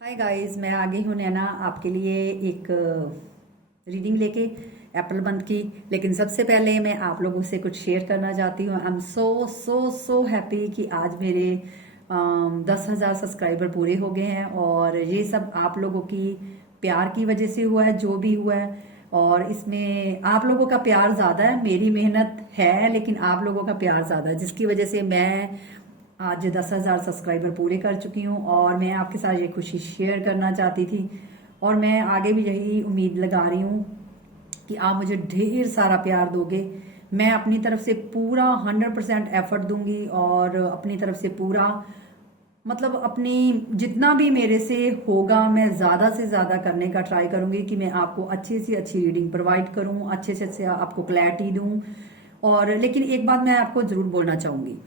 Hi guys, मैं आ गई हूँ नैना आपके लिए एक रीडिंग लेके एप्पल मंथ की। लेकिन सबसे पहले मैं आप लोगों से कुछ शेयर करना चाहती हूँ। I am so so so happy कि आज मेरे 10,000 सब्सक्राइबर पूरे हो गए हैं और ये सब आप लोगों की प्यार की वजह से हुआ है, जो भी हुआ है। और इसमें आप लोगों का प्यार ज़्यादा है, मेरी मेहनत है लेकिन आप लोगों का प्यार ज़्यादा है, जिसकी वजह से मैं आज 10,000 सब्सक्राइबर पूरे कर चुकी हूँ और मैं आपके साथ ये खुशी शेयर करना चाहती थी। और मैं आगे भी यही उम्मीद लगा रही हूँ कि आप मुझे ढेर सारा प्यार दोगे। मैं अपनी तरफ से पूरा 100% एफर्ट दूंगी और अपनी तरफ से पूरा मतलब अपनी जितना भी मेरे से होगा मैं ज़्यादा से ज़्यादा करने का ट्राई करूंगी कि मैं आपको अच्छी से अच्छी रीडिंग प्रोवाइड करूं, अच्छे से अच्छे आपको क्लैरिटी दूं। और लेकिन एक बात मैं आपको ज़रूर बोलना चाहूंगी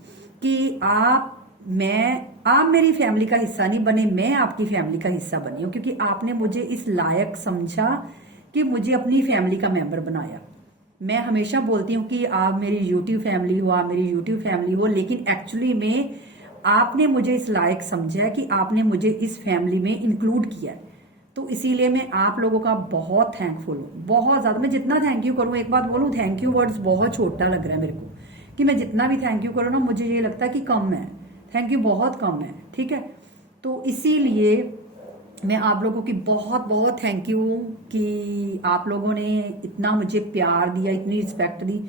कि आप मेरी फैमिली का हिस्सा नहीं बने, मैं आपकी फैमिली का हिस्सा बनी हूँ, क्योंकि आपने मुझे इस लायक समझा कि मुझे अपनी फैमिली का मेंबर बनाया। मैं हमेशा बोलती हूँ कि आप मेरी यूट्यूब फैमिली हो, आप मेरी यूट्यूब फैमिली हो, लेकिन एक्चुअली में आपने मुझे इस लायक समझा है कि आपने मुझे इस फैमिली में इंक्लूड किया है। तो इसीलिए मैं आप लोगों का बहुत थैंकफुल हूँ, बहुत ज़्यादा। मैं जितना थैंक यू करूँ, एक बात बोलूँ, थैंक यू वर्ड्स बहुत छोटा लग रहा है मेरे को, कि मैं जितना भी थैंक यू करूँ ना, मुझे ये लगता है कि कम है। थैंक यू बहुत कम है, ठीक है। तो इसीलिए मैं आप लोगों की बहुत बहुत थैंक यू कि आप लोगों ने इतना मुझे प्यार दिया, इतनी रिस्पेक्ट दी।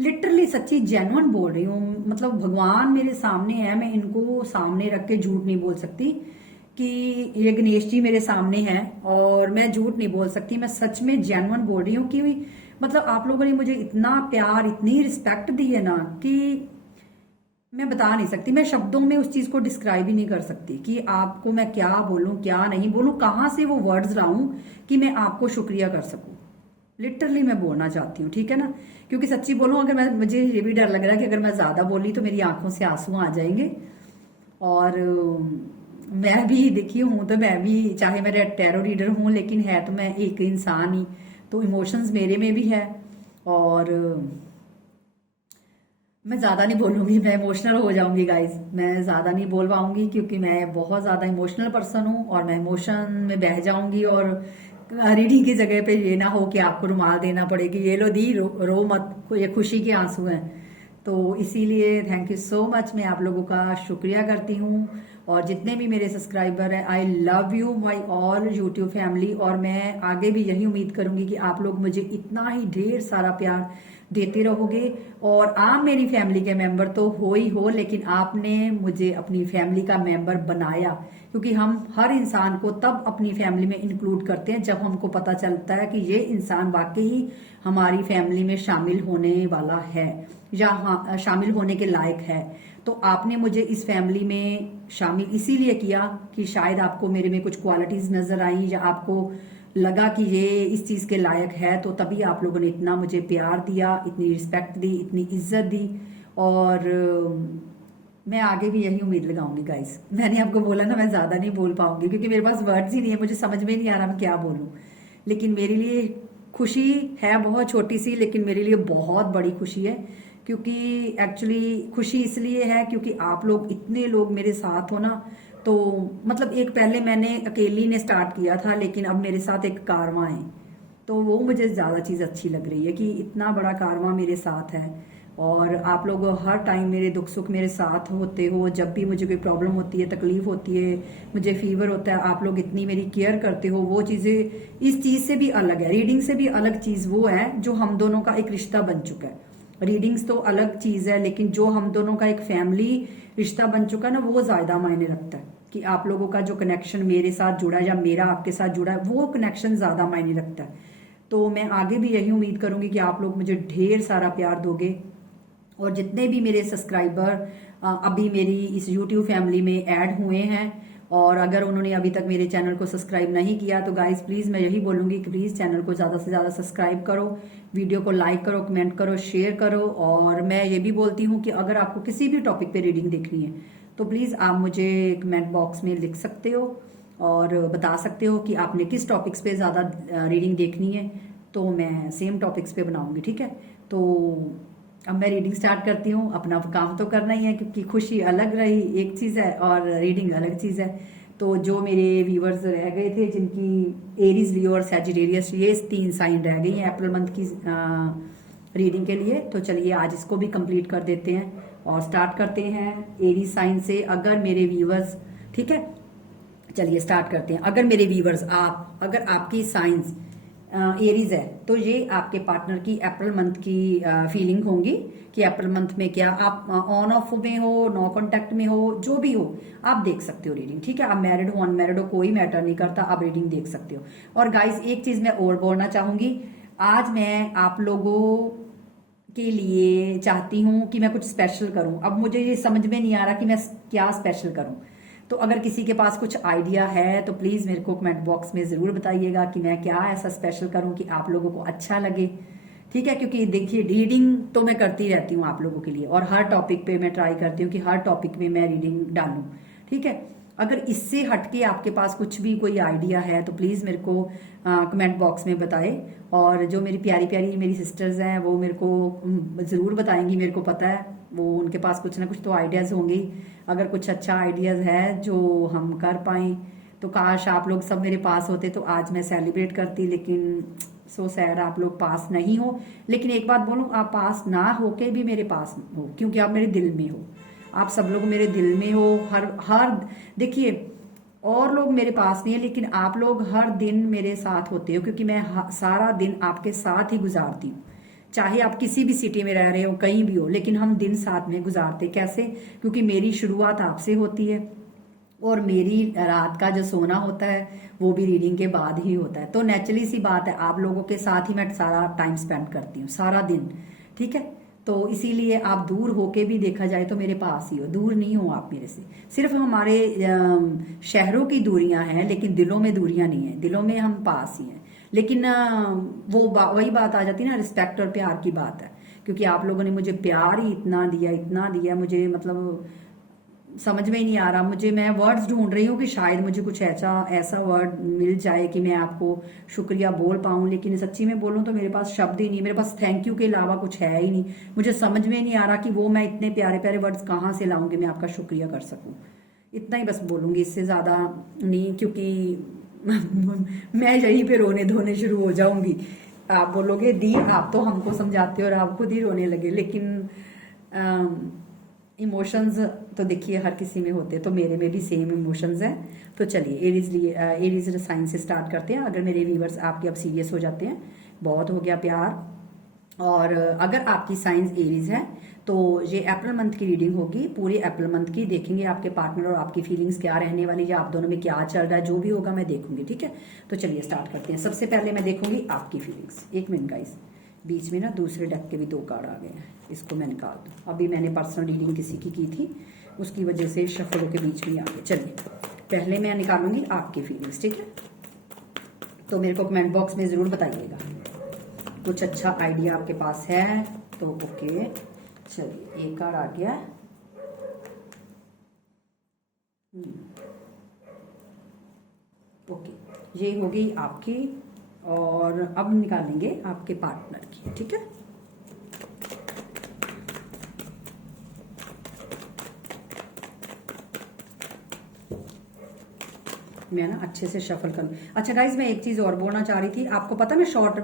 लिटरली सच्ची जेन्युइन बोल रही हूँ, मतलब भगवान मेरे सामने है, मैं इनको सामने रख के झूठ नहीं बोल सकती कि ये गणेश जी मेरे सामने हैं और मैं झूठ नहीं बोल सकती। मैं सच में जेन्युइन बोल रही हूँ कि मतलब आप लोगों ने मुझे इतना प्यार, इतनी रिस्पेक्ट दी है ना कि मैं बता नहीं सकती। मैं शब्दों में उस चीज को डिस्क्राइब ही नहीं कर सकती कि आपको मैं क्या बोलूं, क्या नहीं बोलूं, कहाँ से वो वर्ड्स लाऊं कि मैं आपको शुक्रिया कर सकूं। लिटरली मैं बोलना चाहती हूँ, ठीक है ना। क्योंकि सच्ची बोलूं, अगर मैं मुझे ये भी डर लग रहा है कि अगर मैं ज्यादा बोली तो मेरी आंखों से आंसू आ जाएंगे। और मैं भी देखी हूँ, तो मैं भी, चाहे मैं टैरो रीडर हूँ लेकिन है तो मैं एक इंसान ही, तो इमोशंस मेरे में भी है। और मैं ज्यादा नहीं बोलूंगी, मैं इमोशनल हो जाऊंगी गाइज। मैं ज्यादा नहीं बोल पाऊंगी क्योंकि मैं बहुत ज्यादा इमोशनल पर्सन हूँ और मैं इमोशन में बह जाऊंगी। और रीडिंग की जगह पे ये ना हो कि आपको रुमाल देना पड़े कि ये लो दी, रो मत, ये खुशी के आंसू हैं। तो इसीलिए थैंक यू सो मच, मैं आप लोगों का शुक्रिया करती हूँ। और जितने भी मेरे सब्सक्राइबर हैं, I love you my all YouTube family. और मैं आगे भी यही उम्मीद करूंगी कि आप लोग मुझे इतना ही ढेर सारा प्यार देते रहोगे। और आप मेरी फैमिली के मेंबर तो हो ही हो, लेकिन आपने मुझे अपनी फैमिली का मेंबर बनाया, क्योंकि हम हर इंसान को तब अपनी फैमिली में इंक्लूड करते हैं जब हमको पता चलता है कि ये इंसान वाकई हमारी फैमिली में शामिल होने वाला है या हाँ शामिल होने के लायक है। तो आपने मुझे इस फैमिली में शामिल इसीलिए किया कि शायद आपको मेरे में कुछ क्वालिटीज नजर आई या आपको लगा कि ये इस चीज के लायक है, तो तभी आप लोगों ने इतना मुझे प्यार दिया, इतनी रिस्पेक्ट दी, इतनी इज्जत दी। और मैं आगे भी यही उम्मीद लगाऊंगी गाइस। मैंने आपको बोला ना, मैं ज्यादा नहीं बोल पाऊंगी क्योंकि मेरे पास वर्ड्स ही नहीं है, मुझे समझ में नहीं आ रहा मैं क्या बोलूं। लेकिन मेरे लिए खुशी है बहुत छोटी सी, लेकिन मेरे लिए बहुत बड़ी खुशी है। क्योंकि एक्चुअली खुशी इसलिए है क्योंकि आप लोग, इतने लोग मेरे साथ हो ना। तो मतलब एक पहले मैंने अकेली ने स्टार्ट किया था, लेकिन अब मेरे साथ एक कारवां है, तो वो मुझे ज़्यादा चीज़ अच्छी लग रही है कि इतना बड़ा कारवां मेरे साथ है। और आप लोग हर टाइम मेरे दुख सुख मेरे साथ होते हो, जब भी मुझे कोई प्रॉब्लम होती है, तकलीफ होती है, मुझे फीवर होता है, आप लोग इतनी मेरी केयर करते हो। वो चीज़ें इस चीज़ से भी अलग है, रीडिंग से भी अलग चीज़ वो है जो हम दोनों का एक रिश्ता बन चुका है। रीडिंग्स तो अलग चीज़ है, लेकिन जो हम दोनों का एक फैमिली रिश्ता बन चुका है ना, वो ज़्यादा मायने रखता है। कि आप लोगों का जो कनेक्शन मेरे साथ जुड़ा है या मेरा आपके साथ जुड़ा है, वो कनेक्शन ज़्यादा मायने रखता है। तो मैं आगे भी यही उम्मीद करूंगी कि आप लोग मुझे ढेर सारा प्यार दोगे। और जितने भी मेरे सब्सक्राइबर अभी मेरी इस यूट्यूब फैमिली में ऐड हुए हैं, और अगर उन्होंने अभी तक मेरे चैनल को सब्सक्राइब नहीं किया, तो गाइस प्लीज़ मैं यही बोलूंगी कि प्लीज़ चैनल को ज़्यादा से ज़्यादा सब्सक्राइब करो, वीडियो को लाइक करो, कमेंट करो, शेयर करो। और मैं ये भी बोलती हूँ कि अगर आपको किसी भी टॉपिक पे रीडिंग देखनी है तो प्लीज़ आप मुझे कमेंट बॉक्स में लिख सकते हो और बता सकते हो कि आपने किस टॉपिक्स पे ज़्यादा रीडिंग देखनी है, तो मैं सेम टॉपिक्स पे बनाऊंगी, ठीक है। तो अब मैं रीडिंग स्टार्ट करती हूँ। अपना काम तो करना ही है क्योंकि खुशी अलग रही एक चीज़ है और रीडिंग अलग चीज़ है। तो तो जो मेरे व्यूवर्स रह गए थे, जिनकी एरीज लियो और सैजिटेरियस, ये 3 साइन रह गई हैं अप्रैल मंथ की रीडिंग के लिए। तो चलिए आज इसको भी कंप्लीट कर देते हैं और स्टार्ट करते हैं एरीज साइन से। अगर मेरे व्यूवर्स, ठीक है, चलिए स्टार्ट करते हैं। अगर मेरे व्यूवर्स अगर आपकी साइंस एरीज है तो ये आपके पार्टनर की अप्रैल मंथ की फीलिंग होंगी कि अप्रैल मंथ में क्या आप ऑन ऑफ में हो, नो कांटेक्ट में हो, जो भी हो आप देख सकते हो रीडिंग, ठीक है। आप मैरिड हो अनमैरिड हो कोई मैटर नहीं करता, आप रीडिंग देख सकते हो। और गाइस एक चीज मैं और बोलना चाहूंगी, आज मैं आप लोगों के लिए चाहती हूँ कि मैं कुछ स्पेशल करूं। अब मुझे ये समझ में नहीं आ रहा कि मैं क्या स्पेशल करूं। तो अगर किसी के पास कुछ आइडिया है तो प्लीज मेरे को कमेंट बॉक्स में जरूर बताइएगा कि मैं क्या ऐसा स्पेशल करूं कि आप लोगों को अच्छा लगे, ठीक है। क्योंकि देखिए रीडिंग तो मैं करती रहती हूँ आप लोगों के लिए, और हर टॉपिक पे मैं ट्राई करती हूँ कि हर टॉपिक में मैं रीडिंग डालूं, ठीक है। अगर इससे हटके आपके पास कुछ भी कोई आइडिया है तो प्लीज मेरे को कमेंट बॉक्स में बताएं। और जो मेरी प्यारी प्यारी मेरी सिस्टर्स हैं वो मेरे को जरूर बताएंगी, मेरे को पता है वो उनके पास कुछ ना कुछ तो आइडियाज होंगे। अगर कुछ अच्छा आइडियाज है जो हम कर पाए तो काश आप लोग सब मेरे पास होते तो आज मैं सेलिब्रेट करती, लेकिन सो सैड आप लोग पास नहीं हो। लेकिन एक बात बोलूं, आप पास ना होके भी मेरे पास हो, क्योंकि आप मेरे दिल में हो। आप सब लोग मेरे दिल में हो। हर हर देखिए और लोग मेरे पास नहीं है, लेकिन आप लोग हर दिन मेरे साथ होते हो, क्योंकि मैं सारा दिन आपके साथ ही गुजारती हूँ। चाहे आप किसी भी सिटी में रह रहे हो, कहीं भी हो, लेकिन हम दिन साथ में गुजारते। कैसे? क्योंकि मेरी शुरुआत आपसे होती है और मेरी रात का जो सोना होता है वो भी रीडिंग के बाद ही होता है। तो नेचुरली सी बात है, आप लोगों के साथ ही मैं सारा टाइम स्पेंड करती हूँ, सारा दिन, ठीक है। तो इसीलिए आप दूर होके भी देखा जाए तो मेरे पास ही हो, दूर नहीं हो आप मेरे से। सिर्फ हमारे शहरों की दूरियां हैं, लेकिन दिलों में दूरियां नहीं है, दिलों में हम पास ही हैं। लेकिन वही बात आ जाती है ना, रिस्पेक्ट और प्यार की बात है। क्योंकि आप लोगों ने मुझे प्यार ही इतना दिया मुझे, मतलब समझ में ही नहीं आ रहा मुझे। मैं वर्ड्स ढूंढ रही हूँ कि शायद मुझे कुछ ऐसा वर्ड मिल जाए कि मैं आपको शुक्रिया बोल पाऊँ, लेकिन सच्ची में बोलूँ तो मेरे पास शब्द ही नहीं, मेरे पास थैंक यू के अलावा कुछ है ही नहीं। मुझे समझ में नहीं आ रहा कि वो मैं इतने प्यारे प्यारे वर्ड्स कहाँ से लाऊंगी मैं आपका शुक्रिया कर सकूँ। इतना ही बस बोलूंगी, इससे ज्यादा नहीं, क्योंकि मैं यहीं पे रोने धोने शुरू हो जाऊंगी। आप बोलोगे दी आप तो हमको समझाते हो और आप खुद ही रोने लगे, लेकिन इमोशंस तो देखिए हर किसी में होते हैं, तो मेरे में भी सेम इमोशंस हैं। तो चलिए एरीज साइन से स्टार्ट करते हैं। अगर मेरे व्यूवर्स आपके अब सीरियस हो जाते हैं, बहुत हो गया प्यार। और अगर आपकी साइंस एरीज है तो ये अप्रैल मंथ की रीडिंग होगी, पूरे अप्रैल मंथ की देखेंगे आपके पार्टनर और आपकी फीलिंग्स क्या रहने वाली है, आप दोनों में क्या चल रहा है, जो भी होगा मैं देखूंगी, ठीक है। तो चलिए स्टार्ट करते हैं। सबसे पहले मैं देखूंगी आपकी फीलिंग्स। एक मिनट गाइस, बीच में ना दूसरे डेक के भी 2 कार्ड आ गए हैं, इसको मैं निकाल दूँ। अभी मैंने पर्सनल रीडिंग किसी की थी, उसकी वजह से शफलों के बीच में आ गए। चलिए पहले मैं निकालूंगी आपकी फीलिंग्स, ठीक है। तो मेरे को कमेंट बॉक्स में जरूर बताइएगा कुछ अच्छा आइडिया आपके पास है तो। ओके चलिए, एक कार्ड आ गया। ओके, ये होगी आपकी, और अब निकालेंगे आपके पार्टनर की, ठीक है। मैं ना अच्छे से शफल कर। अच्छा गाइज, मैं एक चीज और बोलना चाह रही थी। आपको पता मैं शॉर्ट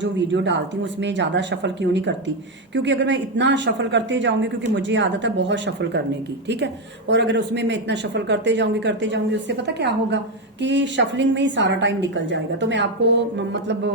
जो वीडियो डालती हूँ उसमें ज्यादा शफल क्यों नहीं करती? क्योंकि अगर मैं इतना शफल करते जाऊंगी, क्योंकि मुझे आदत है बहुत शफल करने की, ठीक है। और अगर उसमें मैं इतना शफल करते जाऊंगी उससे पता क्या होगा कि शफलिंग में ही सारा टाइम निकल जाएगा। तो मैं आपको मतलब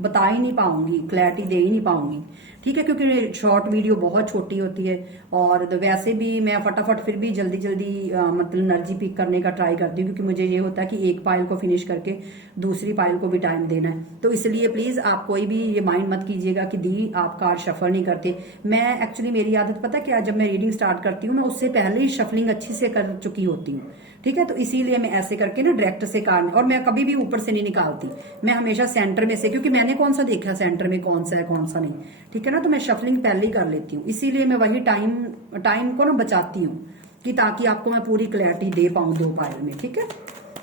बता ही नहीं पाऊंगी, क्लैरिटी दे ही नहीं पाऊंगी, ठीक है। क्योंकि शॉर्ट वीडियो बहुत छोटी होती है, और तो वैसे भी मैं फटाफट फिर भी जल्दी मतलब एनर्जी पिक करने का ट्राई करती हूँ, क्योंकि मुझे ये होता है कि एक पाइल को फिनिश करके दूसरी पाइल को भी टाइम देना है। तो इसलिए प्लीज आप कोई भी ये माइंड मत कीजिएगा कि दी आप कार्ड शफल नहीं करते। मैं एक्चुअली मेरी आदत पता क्या, जब मैं रीडिंग स्टार्ट करती हूँ मैं उससे पहले ही शफलिंग अच्छी से कर चुकी होती हूँ, ठीक है। तो इसीलिए मैं ऐसे करके ना डायरेक्ट से कार्ड, और मैं कभी भी ऊपर से नहीं निकालती, मैं हमेशा सेंटर में से, क्योंकि मैंने कौन सा देखा सेंटर में कौन सा है कौन सा नहीं, ठीक है ना। तो मैं शफलिंग पहले ही कर लेती हूँ, इसीलिए मैं वही टाइम को ना बचाती हूँ कि ताकि आपको मैं पूरी क्लैरिटी दे पाऊँ 2 पाइल में, ठीक है।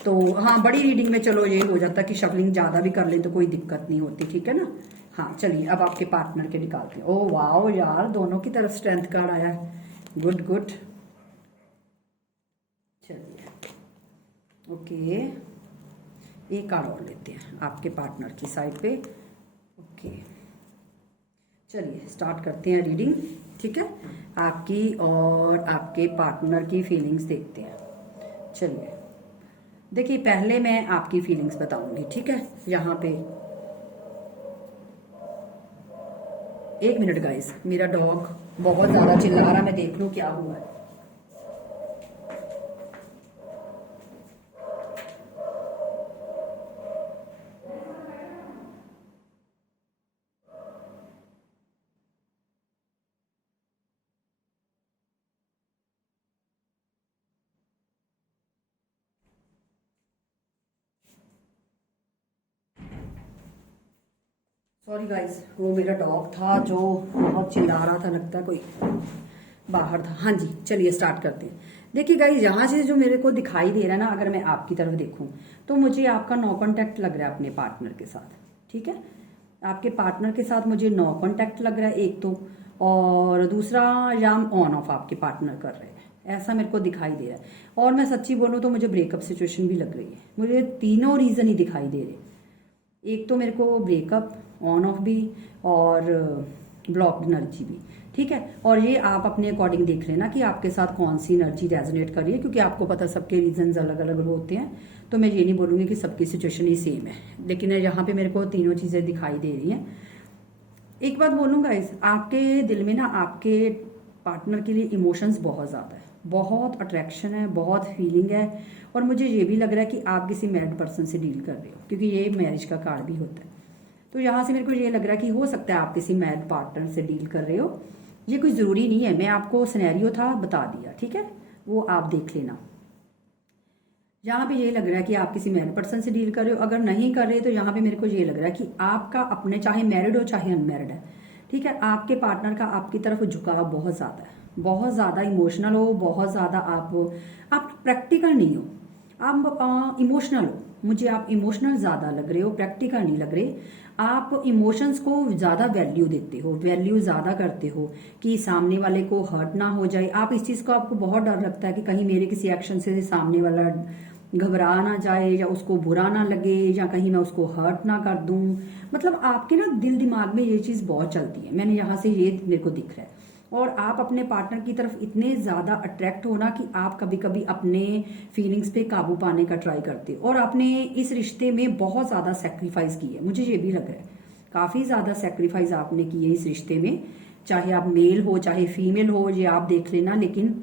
तो हाँ, बड़ी रीडिंग में चलो ये हो जाता कि शफलिंग ज्यादा भी कर ले तो कोई दिक्कत नहीं होती, ठीक है ना। हाँ चलिए, अब आपके पार्टनर के निकालते हैं। ओ वाओ यार, दोनों की तरफ स्ट्रेंथ कार्ड आया है, गुड गुड। चलिए ओके, एक कार्ड और लेते हैं आपके पार्टनर की साइड पे। ओके, चलिए स्टार्ट करते हैं रीडिंग। ठीक है, आपकी और आपके पार्टनर की फीलिंग्स देखते हैं। चलिए देखिए, पहले मैं आपकी फीलिंग्स बताऊंगी। ठीक है, यहाँ पे 1 मिनट गाइस, मेरा डॉग बहुत ज्यादा चिल्ला रहा है, मैं देख लूं क्या हुआ है। सॉरी गाइस, वो मेरा डॉग था जो बहुत चिल्ला रहा था, लगता है कोई बाहर था। हाँ जी, चलिए स्टार्ट करते हैं। देखिए गाइस, यहाँ से जो मेरे को दिखाई दे रहा है ना, अगर मैं आपकी तरफ देखूं तो मुझे आपका नो कांटेक्ट लग रहा है अपने पार्टनर के साथ। ठीक है, आपके पार्टनर के साथ मुझे नो कांटेक्ट लग रहा है एक तो, और दूसरा जाम ऑन ऑफ आपके पार्टनर कर रहे हैं, ऐसा मेरे को दिखाई दे रहा है। और मैं सच्ची बोलूँ तो मुझे ब्रेकअप सिचुएशन भी लग रही है। मुझे तीनों रीजन ही दिखाई दे रहे, एक तो मेरे को ब्रेकअप, ऑन ऑफ भी, और ब्लॉक्ड एनर्जी भी। ठीक है, और ये आप अपने अकॉर्डिंग देख लेना कि आपके साथ कौन सी एनर्जी रेजोनेट कर रही है, क्योंकि आपको पता सबके रीजंस अलग अलग होते हैं। तो मैं ये नहीं बोलूंगी कि सबकी सिचुएशन ही सेम है, लेकिन यहाँ पे मेरे को तीनों चीजें दिखाई दे रही हैं। एक बात बोलूंगा, इस आपके दिल में ना आपके पार्टनर के लिए इमोशंस बहुत ज्यादा है, बहुत अट्रैक्शन है, बहुत फीलिंग है। और मुझे ये भी लग रहा है कि आप किसी मैरिड पर्सन से डील कर रहे हो, क्योंकि ये मैरिज का कार्ड भी होता है। तो यहाँ से मेरे को ये लग रहा है कि हो सकता है आप किसी मैरिड पार्टनर से डील कर रहे हो। ये कुछ जरूरी नहीं है, मैं आपको सिनेरियो था बता दिया। ठीक है, वो आप देख लेना। यहाँ पे ये लग रहा है कि आप किसी मैरिड पर्सन से डील कर रहे हो। अगर नहीं कर रहे तो यहाँ पे मेरे को ये लग रहा है कि आपका अपने, चाहे मैरिड हो चाहे अनमैरिड है, ठीक है, आपके पार्टनर का आपकी तरफ झुकाव बहुत ज्यादा है, बहुत ज्यादा इमोशनल हो, बहुत ज्यादा आप प्रैक्टिकल नहीं हो, आप इमोशनल हो। मुझे आप इमोशनल ज्यादा लग रहे हो, प्रैक्टिकल नहीं लग रहे। आप इमोशंस को ज्यादा वैल्यू देते हो, वैल्यू ज्यादा करते हो कि सामने वाले को हर्ट ना हो जाए। आप इस चीज को, आपको बहुत डर लगता है कि कहीं मेरे किसी एक्शन से सामने वाला घबरा ना जाए, या उसको बुरा ना लगे, या कहीं मैं उसको हर्ट ना कर दूं। मतलब आपके ना दिल दिमाग में ये चीज बहुत चलती है, मैंने यहाँ से ये मेरे को दिख रहा है। और आप अपने पार्टनर की तरफ इतने ज्यादा अट्रैक्ट हो ना कि आप कभी कभी अपने फीलिंग्स पे काबू पाने का ट्राई करते हो, और आपने इस रिश्ते में बहुत ज्यादा सेक्रीफाइस की है। मुझे ये भी लग रहा है काफी ज्यादा सेक्रीफाइस आपने की है इस रिश्ते में, चाहे आप मेल हो चाहे फीमेल हो, ये आप देख लेना। लेकिन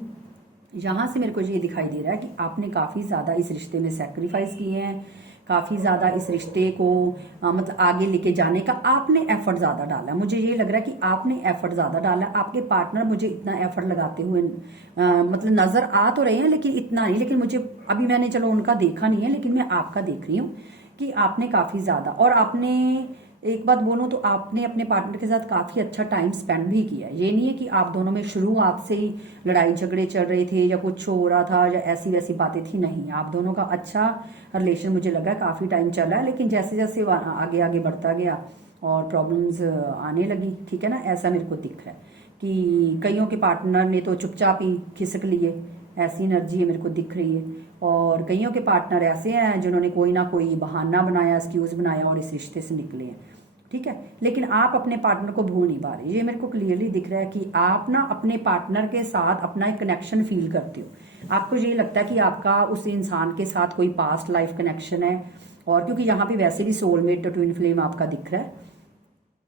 यहां से मेरे को ये दिखाई दे रहा है कि आपने काफी ज्यादा इस रिश्ते में सेक्रीफाइस किए हैं, काफी ज्यादा इस रिश्ते को मतलब आगे लेके जाने का आपने एफर्ट ज्यादा डाला। मुझे ये लग रहा है कि आपने एफर्ट ज्यादा डाला। आपके पार्टनर मुझे इतना एफर्ट लगाते हुए मतलब नजर आ तो रहे हैं, लेकिन इतना नहीं। लेकिन मुझे अभी, मैंने चलो उनका देखा नहीं है, लेकिन मैं आपका देख रही हूँ कि आपने काफी ज्यादा, और आपने एक बात बोलूं तो आपने अपने पार्टनर के साथ काफी अच्छा टाइम स्पेंड भी किया। ये नहीं है कि आप दोनों में शुरुआत से ही लड़ाई झगड़े चल रहे थे या कुछ हो रहा था या ऐसी वैसी बातें थी, नहीं। आप दोनों का अच्छा रिलेशन मुझे लगा काफी टाइम चला है। लेकिन जैसे जैसे वो आगे आगे बढ़ता गया और प्रॉब्लम्स आने लगी, ठीक है ना, ऐसा मेरे को दिख रहा है कि कईयों के पार्टनर ने तो चुपचाप ही खिसक लिए, ऐसी एनर्जी है मेरे को दिख रही है। और कईयों के पार्टनर ऐसे हैं जिन्होंने कोई ना कोई बहाना बनाया, एक्सक्यूज बनाया और इस रिश्ते से निकले हैं। ठीक है, लेकिन आप अपने पार्टनर को भूल नहीं पा रहे। ये मेरे को क्लियरली दिख रहा है कि आप ना अपने पार्टनर के साथ अपना एक कनेक्शन फील करते हो। आपको ये लगता है कि आपका उस इंसान के साथ कोई पास्ट लाइफ कनेक्शन है, और क्योंकि यहाँ पे वैसे भी सोलमेट ट्विन फ्लेम आपका दिख रहा है,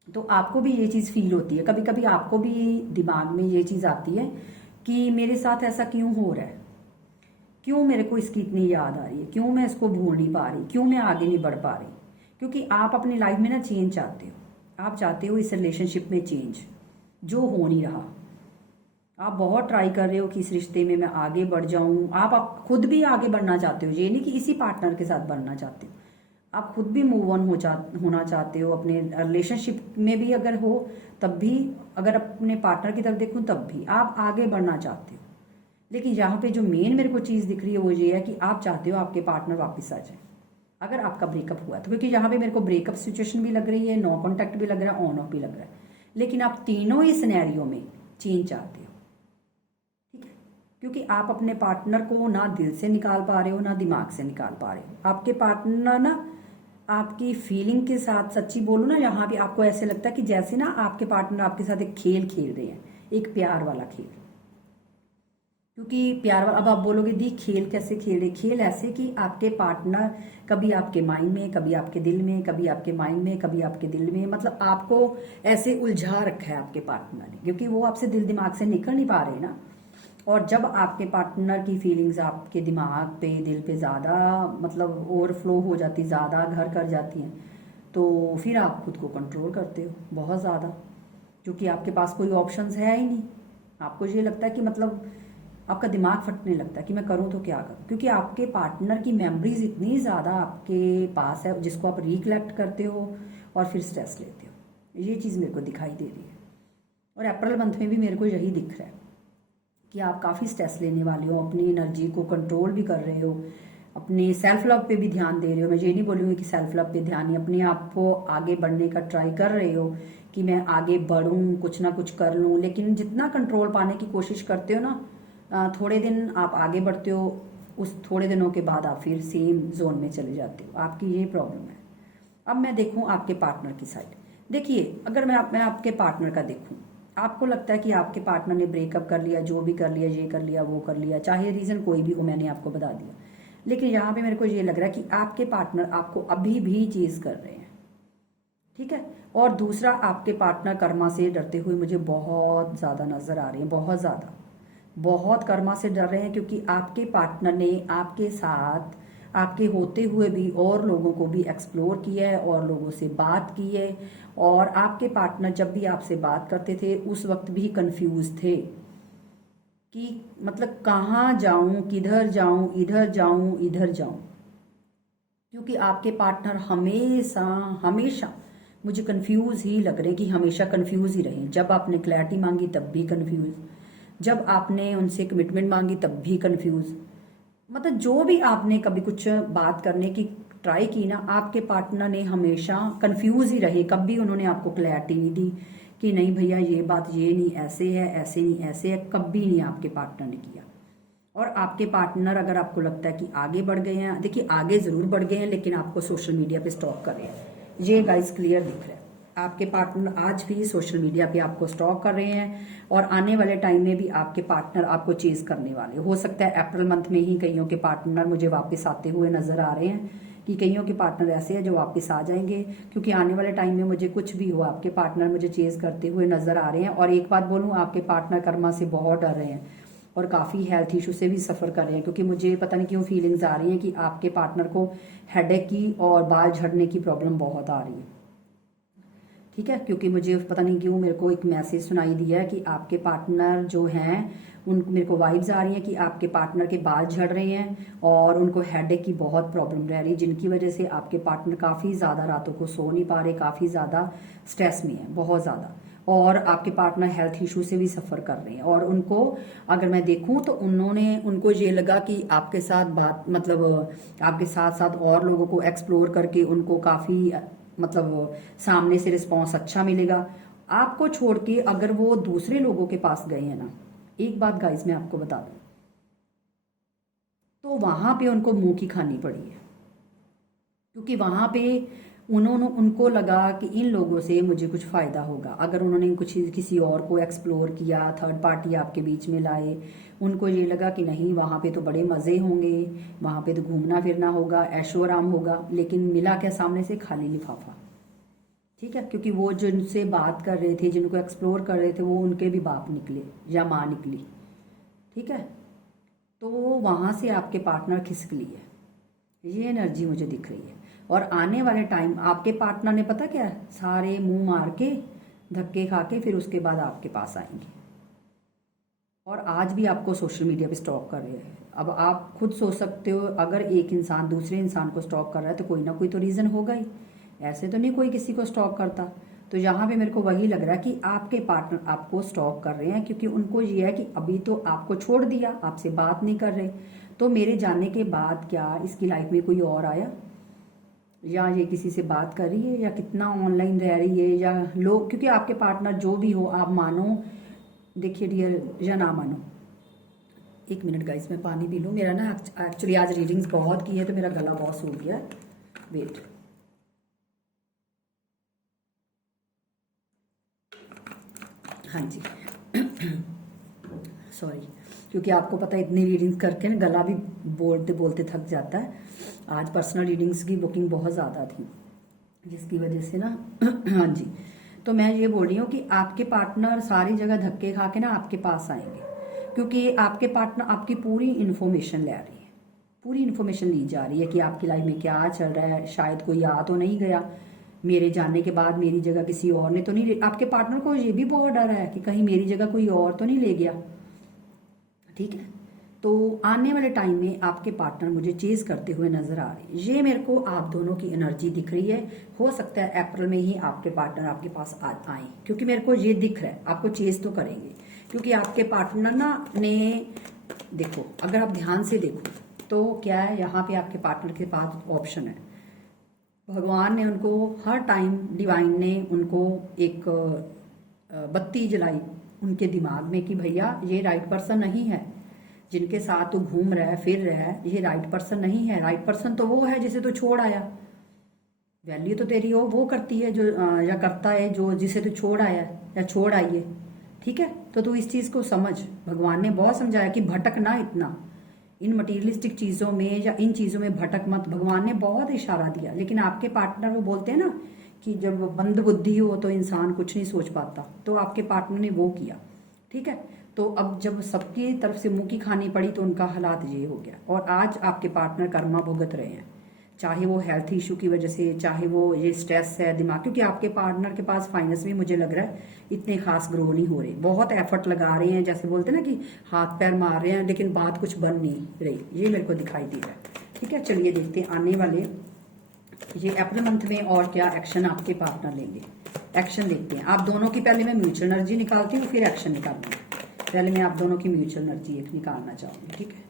तो आपको भी ये चीज फील होती है। कभी कभी आपको भी दिमाग में ये चीज आती है कि मेरे साथ ऐसा क्यों हो रहा है, क्यों मेरे को इसकी इतनी याद आ रही है, क्यों मैं इसको भूल नहीं पा रही, क्यों मैं आगे नहीं बढ़ पा रही। क्योंकि आप अपनी लाइफ में ना चेंज चाहते हो, आप चाहते हो इस रिलेशनशिप में चेंज, जो हो नहीं रहा। आप बहुत ट्राई कर रहे हो कि इस रिश्ते में मैं आगे बढ़ जाऊं। आप खुद भी आगे बढ़ना चाहते हो, ये नहीं कि इसी पार्टनर के साथ बढ़ना चाहते हो, आप खुद भी मूव ऑन होना चाहते हो अपने रिलेशनशिप में भी। अगर हो तब भी, अगर अपने पार्टनर की तरफ देखूं तब भी आप आगे बढ़ना चाहते हो। लेकिन यहाँ पे जो मेन मेरे को चीज दिख रही है वो ये है कि आप चाहते हो आपके पार्टनर वापस आ जाए, अगर आपका ब्रेकअप हुआ तो। क्योंकि यहाँ पे मेरे को ब्रेकअप सिचुएशन भी लग रही है, नो कॉन्टैक्ट भी लग रहा है, ऑन ऑफ भी लग रहा है। लेकिन आप तीनों ही सिनेरियो में चेंज चाहते हो, ठीक है। क्योंकि आप अपने पार्टनर को ना दिल से निकाल पा रहे हो ना दिमाग से निकाल पा रहे हो। आपके पार्टनर ना आपकी फीलिंग के साथ, सच्ची बोलो ना, यहाँ भी आपको ऐसे लगता है कि जैसे ना आपके पार्टनर आपके साथ एक खेल खेल रहे हैं, एक प्यार वाला खेल। क्योंकि प्यार वाला, अब आप बोलोगे दी खेल कैसे खेल रहे? खेल ऐसे कि आपके पार्टनर कभी आपके माइंड में, कभी आपके दिल में, कभी आपके माइंड में, कभी आपके दिल में, मतलब आपको ऐसे उलझा रखा है आपके पार्टनर ने, क्योंकि वो आपसे दिल दिमाग से निकल नहीं पा रहे ना। और जब आपके पार्टनर की फीलिंग्स आपके दिमाग पे, दिल पे ज़्यादा मतलब ओवरफ्लो हो जाती, ज़्यादा घर कर जाती हैं, तो फिर आप खुद को कंट्रोल करते हो बहुत ज़्यादा, क्योंकि आपके पास कोई ऑप्शंस है ही नहीं। आपको ये लगता है कि मतलब आपका दिमाग फटने लगता है कि मैं करूँ तो क्या करूँ, क्योंकि आपके पार्टनर की मेमोरीज इतनी ज़्यादा आपके पास है जिसको आप रिकलेक्ट करते हो और फिर स्ट्रेस लेते हो। ये चीज़ मेरे को दिखाई दे रही है, और अप्रैल मंथ में भी मेरे को यही दिख रहा है कि आप काफ़ी स्ट्रेस लेने वाले हो, अपनी एनर्जी को कंट्रोल भी कर रहे हो, अपने सेल्फ लव पे भी ध्यान दे रहे हो। मैं ये नहीं बोलूँगी कि सेल्फ लव पे ध्यान नहीं, अपने आप को आगे बढ़ने का ट्राई कर रहे हो कि मैं आगे बढ़ूँ, कुछ ना कुछ कर लूँ, लेकिन जितना कंट्रोल पाने की कोशिश करते हो ना, थोड़े दिन आप आगे बढ़ते हो, उस थोड़े दिनों के बाद आप फिर सेम जोन में चले जाते हो। आपकी ये प्रॉब्लम है। अब मैं देखूं आपके पार्टनर की साइड। देखिए, अगर मैं आपके पार्टनर का देखूं, आपको लगता है कि आपके पार्टनर ने ब्रेकअप कर लिया, जो भी कर लिया, ये कर लिया, वो कर लिया, चाहे रीज़न कोई भी हो, मैंने आपको बता दिया। लेकिन यहाँ पे मेरे को ये लग रहा है कि आपके पार्टनर आपको अभी भी चीज़ कर रहे हैं, ठीक है। और दूसरा, आपके पार्टनर कर्मा से डरते हुए मुझे बहुत ज़्यादा नज़र आ रहे हैं, बहुत ज़्यादा, बहुत कर्मा से डर रहे हैं, क्योंकि आपके पार्टनर ने आपके साथ, आपके होते हुए भी और लोगों को भी एक्सप्लोर किया है और लोगों से बात की है। और आपके पार्टनर जब भी आपसे बात करते थे उस वक्त भी कंफ्यूज थे कि मतलब कहाँ जाऊं, किधर जाऊं, इधर जाऊं, इधर जाऊं, क्योंकि आपके पार्टनर हमेशा हमेशा मुझे कंफ्यूज ही लग रहे हैं, कि हमेशा कंफ्यूज ही रहे। जब आपने क्लैरिटी मांगी तब भी कंफ्यूज, जब आपने उनसे कमिटमेंट मांगी तब भी कंफ्यूज, मतलब जो भी आपने कभी कुछ बात करने की ट्राई की ना, आपके पार्टनर ने हमेशा कंफ्यूज ही रहे। कभी उन्होंने आपको क्लैरिटी नहीं दी कि नहीं भैया ये बात ये नहीं ऐसे है, ऐसे नहीं ऐसे है, कभी नहीं आपके पार्टनर ने किया। और आपके पार्टनर, अगर आपको लगता है कि आगे बढ़ गए हैं, देखिए आगे जरूर बढ़ गए हैं, लेकिन आपको सोशल मीडिया पे स्टॉक कर रहे हैं, ये गाइस क्लियर दिख रहा है। आपके पार्टनर आज भी सोशल मीडिया पे आपको स्टॉक कर रहे हैं, और आने वाले टाइम में भी आपके पार्टनर आपको चेज करने वाले। हो सकता है अप्रैल मंथ में ही कईयों के पार्टनर मुझे वापस आते हुए नजर आ रहे हैं, कि कईयों के पार्टनर ऐसे हैं जो वापस आ जाएंगे, क्योंकि आने वाले टाइम में मुझे कुछ भी हो, आपके पार्टनर मुझे चेज करते हुए नजर आ रहे हैं। और एक बात बोलूं, आपके पार्टनर कर्मा से बहुत डर रहे हैं और काफ़ी हेल्थ इशू से भी सफ़र कर रहे हैं, क्योंकि मुझे पता नहीं क्यों फीलिंग्स आ रही हैं कि आपके पार्टनर को हेडेक की और बाल झड़ने की प्रॉब्लम बहुत आ रही है, ठीक है। क्योंकि मुझे पता नहीं क्यों मेरे को एक मैसेज सुनाई दिया है कि आपके पार्टनर जो हैं, उन मेरे को वाइब्स आ रही हैं कि आपके पार्टनर के बाल झड़ रहे हैं और उनको हेडेक की बहुत प्रॉब्लम रह रही है, जिनकी वजह से आपके पार्टनर काफ़ी ज़्यादा रातों को सो नहीं पा रहे, काफ़ी ज़्यादा स्ट्रेस में है, बहुत ज़्यादा। और आपके पार्टनर हेल्थ इशू से भी सफ़र कर रहे हैं, और उनको अगर मैं देखूं तो उनको ये लगा कि आपके साथ बात, मतलब आपके साथ साथ और लोगों को एक्सप्लोर करके उनको काफ़ी मतलब सामने से रिस्पॉन्स अच्छा मिलेगा। आपको छोड़ के अगर वो दूसरे लोगों के पास गए हैं ना, एक बात गाइस मैं आपको बता दूं, तो वहां पे उनको मुंह की खानी पड़ी है, क्योंकि वहां पे उनको लगा कि इन लोगों से मुझे कुछ फायदा होगा। अगर उन्होंने कुछ किसी और को एक्सप्लोर किया, थर्ड पार्टी आपके बीच में लाए, उनको ये लगा कि नहीं वहां पे तो बड़े मजे होंगे, वहां पे तो घूमना फिरना होगा, ऐशो आराम होगा, लेकिन मिला क्या सामने से? खाली लिफाफा, ठीक है। क्योंकि वो जिनसे बात कर रहे थे, जिनको एक्सप्लोर कर रहे थे, वो उनके भी बाप निकले या माँ निकली, ठीक है। तो वहां से आपके पार्टनर खिसक लिए, ये एनर्जी मुझे दिख रही है। और आने वाले टाइम आपके पार्टनर ने पता क्या है? सारे मुंह मार के, धक्के खा के, फिर उसके बाद आपके पास आएंगे, और आज भी आपको सोशल मीडिया पे स्टॉक कर रहे हैं। अब आप खुद सोच सकते हो, अगर एक इंसान दूसरे इंसान को स्टॉक कर रहा है तो कोई ना कोई तो रीज़न होगा ही, ऐसे तो नहीं कोई किसी को स्टॉक करता। तो यहाँ पे मेरे को वही लग रहा है कि आपके पार्टनर आपको स्टॉक कर रहे हैं, क्योंकि उनको ये है कि अभी तो आपको छोड़ दिया, आपसे बात नहीं कर रहे, तो मेरे जाने के बाद क्या इसकी लाइफ में कोई और आया, या ये किसी से बात कर रही है, या कितना ऑनलाइन रह रही है, या लोग, क्योंकि आपके पार्टनर जो भी हो, आप मानो, देखिए डियर या ना मानो, एक मिनट गाइस, मैं पानी पी लूँ। मेरा ना एक्चुअली आज रीडिंग्स बहुत की है तो मेरा गला बहुत सूख गया है। वेट। हाँ जी। सॉरी, क्योंकि आपको पता है इतनी रीडिंग्स करके ना गला भी बोलते बोलते थक जाता है। आज पर्सनल रीडिंग्स की बुकिंग बहुत ज़्यादा थी, जिसकी वजह से ना हाँ जी। तो मैं ये बोल रही हूँ कि आपके पार्टनर सारी जगह धक्के खा के ना आपके पास आएंगे, क्योंकि आपके पार्टनर आपकी पूरी इन्फॉर्मेशन ले रही है, पूरी इन्फॉर्मेशन ली जा रही है कि आपकी लाइफ में क्या चल रहा है। शायद कोई आ तो नहीं गया मेरे जाने के बाद, मेरी जगह किसी और ने तो नहीं। आपके पार्टनर को ये भी बहुत डर है कि कहीं मेरी जगह कोई और तो नहीं ले गया। ठीक है, तो आने वाले टाइम में आपके पार्टनर मुझे चेज करते हुए नजर आ रहे हैं। ये मेरे को आप दोनों की एनर्जी दिख रही है। हो सकता है अप्रैल में ही आपके पार्टनर आपके पास आए, क्योंकि मेरे को ये दिख रहा है आपको चेज तो करेंगे। क्योंकि आपके पार्टनर ना ने देखो, अगर आप ध्यान से देखो तो क्या है, यहाँ पे आपके पार्टनर के पास ऑप्शन है। भगवान ने उनको हर टाइम, डिवाइन ने उनको एक बत्ती जलाई उनके दिमाग में कि भैया ये राइट पर्सन नहीं है, जिनके साथ तू घूम रहा है फिर रहा है, ये राइट पर्सन नहीं है। राइट पर्सन तो वो है जिसे तू छोड़ आया। वैल्यू तो तेरी वो करती है जो या करता है जो जिसे तू छोड़ आया या छोड़ आई है। ठीक है, तो तू इस चीज को समझ। भगवान ने बहुत समझाया कि भटक ना इतना इन मटीरियलिस्टिक चीजों में या इन चीजों में भटक मत। भगवान ने बहुत इशारा दिया, लेकिन आपके पार्टनर वो बोलते हैं ना कि जब बंद बुद्धि हो तो इंसान कुछ नहीं सोच पाता, तो आपके पार्टनर ने वो किया। ठीक है, तो अब जब सबकी तरफ से मुंह की खानी पड़ी तो उनका हालात ये हो गया। और आज आपके पार्टनर कर्मा भुगत रहे हैं, चाहे वो हेल्थ इशू की वजह से, चाहे वो ये स्ट्रेस है दिमाग। क्योंकि आपके पार्टनर के पास फाइनेंस भी मुझे लग रहा है इतने खास ग्रो नहीं हो रहे, बहुत एफर्ट लगा रहे हैं, जैसे बोलते हैं ना कि हाथ पैर मार रहे हैं, लेकिन बात कुछ बन नहीं रही, ये मेरे को दिखाई दे रहा है। ठीक है, चलिए देखते हैं आने वाले ये अप्रैल मंथ में और क्या एक्शन आपके पार्टनर लेंगे। एक्शन देखते हैं आप दोनों की। पहले मैं म्यूचुअल एनर्जी निकालती हूँ, फिर एक्शन निकालूंगी। पहले मैं आप दोनों की म्यूचुअल एनर्जी एक निकालना चाहूंगी। ठीक है,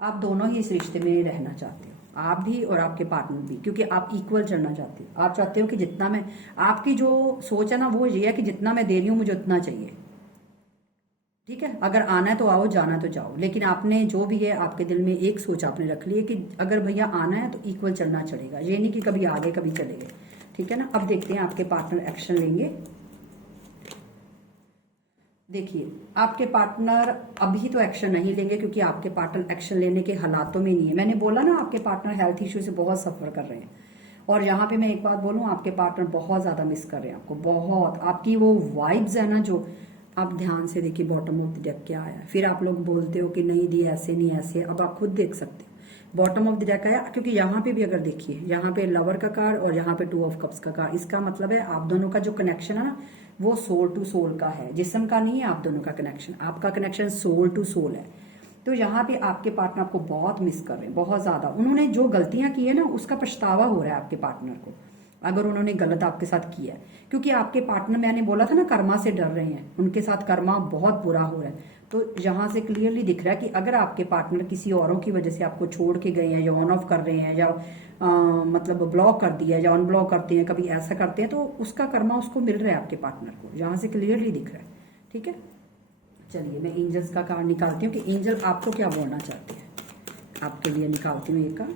आप दोनों ही इस रिश्ते में रहना चाहते हो, आप भी और आपके पार्टनर भी, क्योंकि आप इक्वल चलना चाहते हो। आप चाहते हो कि जितना मैं, आपकी जो सोच है ना वो ये है कि जितना मैं दे रही हूँ मुझे उतना चाहिए। ठीक है, अगर आना है तो आओ, जाना तो जाओ, लेकिन आपने जो भी है आपके दिल में एक सोच आपने रख ली है कि अगर भैया आना है तो इक्वल चलना चलेगा, ये नहीं कि कभी आगे कभी चले गए। ठीक है ना, अब देखते हैं आपके पार्टनर एक्शन लेंगे। देखिए आपके पार्टनर अभी तो एक्शन नहीं लेंगे, क्योंकि आपके पार्टनर एक्शन लेने के हालातों में नहीं है। मैंने बोला ना आपके पार्टनर हेल्थ इश्यू से बहुत सफर कर रहे हैं। और यहाँ पे मैं एक बात बोलूँ, आपके पार्टनर बहुत ज्यादा मिस कर रहे हैं आपको, बहुत। आपकी वो वाइब्स है ना, जो आप ध्यान से देखिए बॉटम ऑफ द डेक क्या आया। फिर आप लोग बोलते हो कि नहीं दी ऐसे नहीं ऐसे, अब आप खुद देख सकते हो बॉटम ऑफ द डेक आया। क्योंकि यहाँ पे भी अगर देखिए, यहाँ पे लवर का कार्ड और यहाँ पे 2 ऑफ कप्स का कार्ड, इसका मतलब है आप दोनों का जो कनेक्शन है ना वो सोल टू सोल का है, जिस्म का नहीं है। आप दोनों का कनेक्शन, आपका कनेक्शन सोल टू सोल है। तो यहाँ पे आपके पार्टनर आपको बहुत मिस कर रहे हैं, बहुत ज्यादा। उन्होंने जो गलतियां की है ना उसका पछतावा हो रहा है आपके पार्टनर को, अगर उन्होंने गलत आपके साथ किया है। क्योंकि आपके पार्टनर, मैंने बोला था ना, कर्मा से डर रहे हैं, उनके साथ कर्मा बहुत बुरा हो रहा है। तो यहाँ से क्लियरली दिख रहा है कि अगर आपके पार्टनर किसी औरों की वजह से आपको छोड़ के गए हैं, या ऑन ऑफ कर रहे हैं, या मतलब ब्लॉक कर दिया है, या अनब्लॉक करते हैं, कभी ऐसा करते हैं, तो उसका कर्मा उसको मिल रहा है आपके पार्टनर को, यहाँ से क्लियरली दिख रहा है। ठीक है, चलिए मैं एंजल्स का कार्ड निकालती हूँ कि एंजल आपको क्या बोलना चाहते हैं। आपके लिए निकालती हूँ एक card.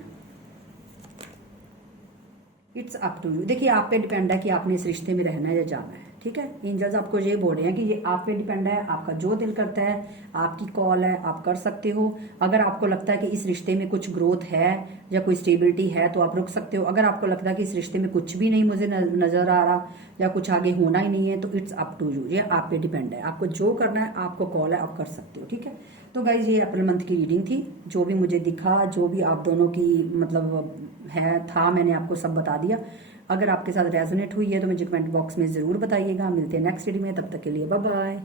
It's up to you. देखिए आप पे डिपेंड है कि आपने इस रिश्ते में रहना है या जाना है। ठीक है, एंजल्स आपको ये बोल रहे हैं कि ये आप पे डिपेंड है, आपका जो दिल करता है, आपकी कॉल है, आप कर सकते हो। अगर आपको लगता है कि इस रिश्ते में कुछ ग्रोथ है या कोई स्टेबिलिटी है तो आप रुक सकते हो। अगर आपको लगता है कि इस रिश्ते में कुछ भी नहीं मुझे नजर आ रहा या कुछ आगे होना ही नहीं है, तो इट्स अप टू यू। ये आप पे डिपेंड है, आपको जो करना है, आपको कॉल है, आप कर सकते हो। ठीक है, तो गाइज ये अप्रैल मंथ की रीडिंग थी। जो भी मुझे दिखा, जो भी आप दोनों की मतलब था, मैंने आपको सब बता दिया। अगर आपके साथ रेजोनेट हुई है तो मुझे कमेंट बॉक्स में जरूर बताइएगा। मिलते हैं नेक्स्ट वीडियो में, तब तक के लिए बाय बाय।